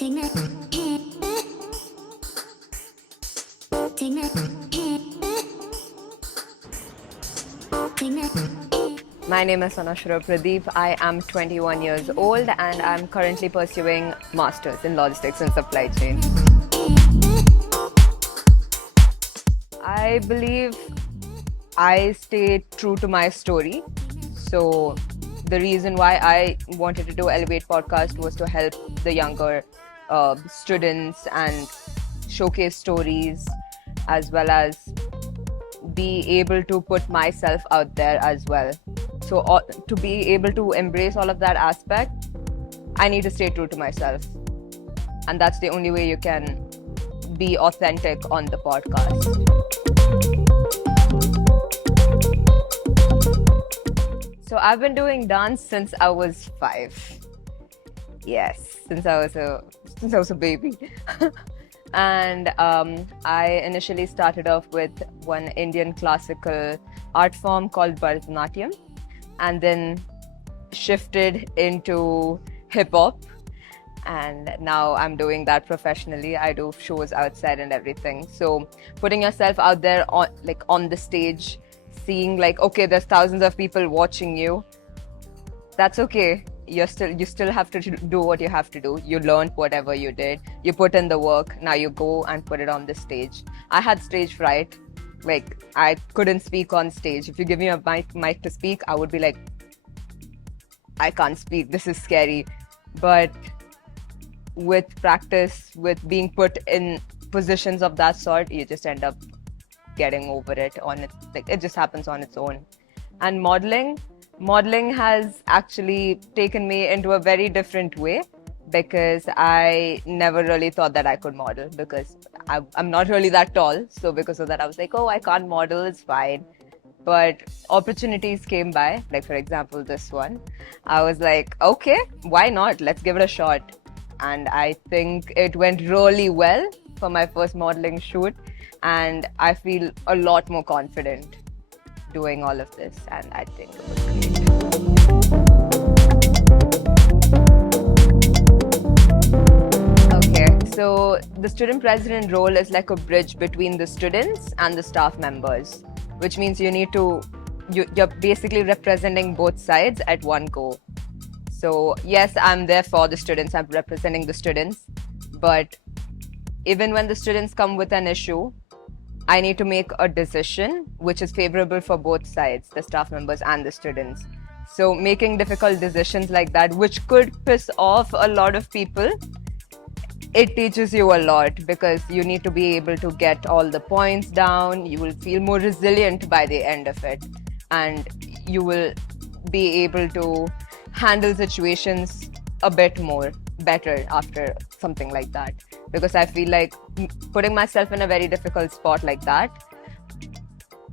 My name is Anashra Pradeep. I am 21 years old and I'm currently pursuing Masters in Logistics and Supply Chain. I believe I stayed true to my story. So the reason why I wanted to do Elevate podcast was to help the younger students and showcase stories, as well as be able to put myself out there as well. So to be able to embrace all of that aspect, I need to stay true to myself. And that's the only way you can be authentic on the podcast. So I've been doing dance since I was 5. Yes, since I was a baby. And I initially started off with one Indian classical art form called Bharatanatyam, and then shifted into hip hop. And now I'm doing that professionally. I do shows outside and everything. So putting yourself out there on the stage, seeing okay, there's thousands of people watching you. That's okay. You still have to do what you have to do. You learned whatever you did. You put in the work. Now you go and put it on the stage. I had stage fright. I couldn't speak on stage. If you give me a mic to speak, I would be like, I can't speak. This is scary. But with practice, with being put in positions of that sort, you just end up getting over it it just happens on its own. And modeling has actually taken me into a very different way, because I never really thought that I could model, because I'm not really that tall. So because of that, I was like, oh, I can't model, it's fine. But opportunities came by, for example, this one. I was like, okay, why not? Let's give it a shot. And I think it went really well for my first modeling shoot. And I feel a lot more confident doing all of this. And I think it was great. Okay, so the student president role is like a bridge between the students and the staff members, which means you're basically representing both sides at one go. So yes, I'm there for the students, I'm representing the students, but even when the students come with an issue, I need to make a decision which is favorable for both sides, the staff members and the students. So making difficult decisions like that, which could piss off a lot of people, it teaches you a lot, because you need to be able to get all the points down. You will feel more resilient by the end of it, and you will be able to handle situations a bit more better after something like that. Because I feel like putting myself in a very difficult spot like that,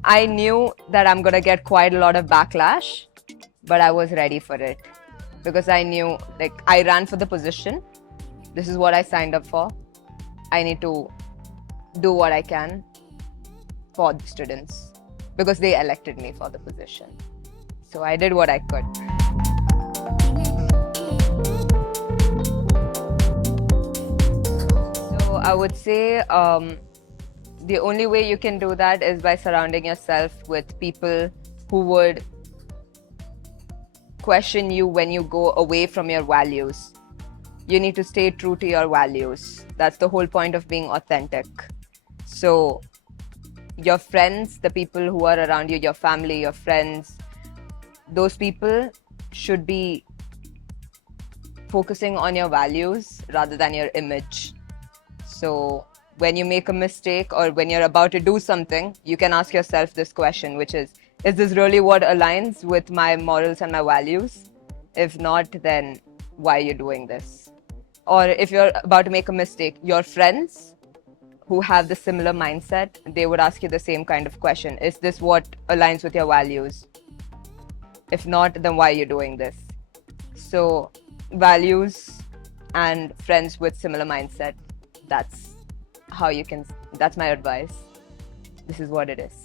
I knew that I'm gonna get quite a lot of backlash, but I was ready for it, because I knew I ran for the position. This is what I signed up for. I need to do what I can for the students, because they elected me for the position. So I did what I could. So I would say the only way you can do that is by surrounding yourself with people who would question you when you go away from your values. You need to stay true to your values. That's the whole point of being authentic. So your friends, the people who are around you, your family, your friends, those people should be focusing on your values rather than your image. So when you make a mistake or when you're about to do something, you can ask yourself this question, which is this really what aligns with my morals and my values? If not, then why are you doing this? Or if you're about to make a mistake, your friends who have the similar mindset, they would ask you the same kind of question. Is this what aligns with your values? If not, then why are you doing this? So values and friends with similar mindset, that's my advice. This is what it is.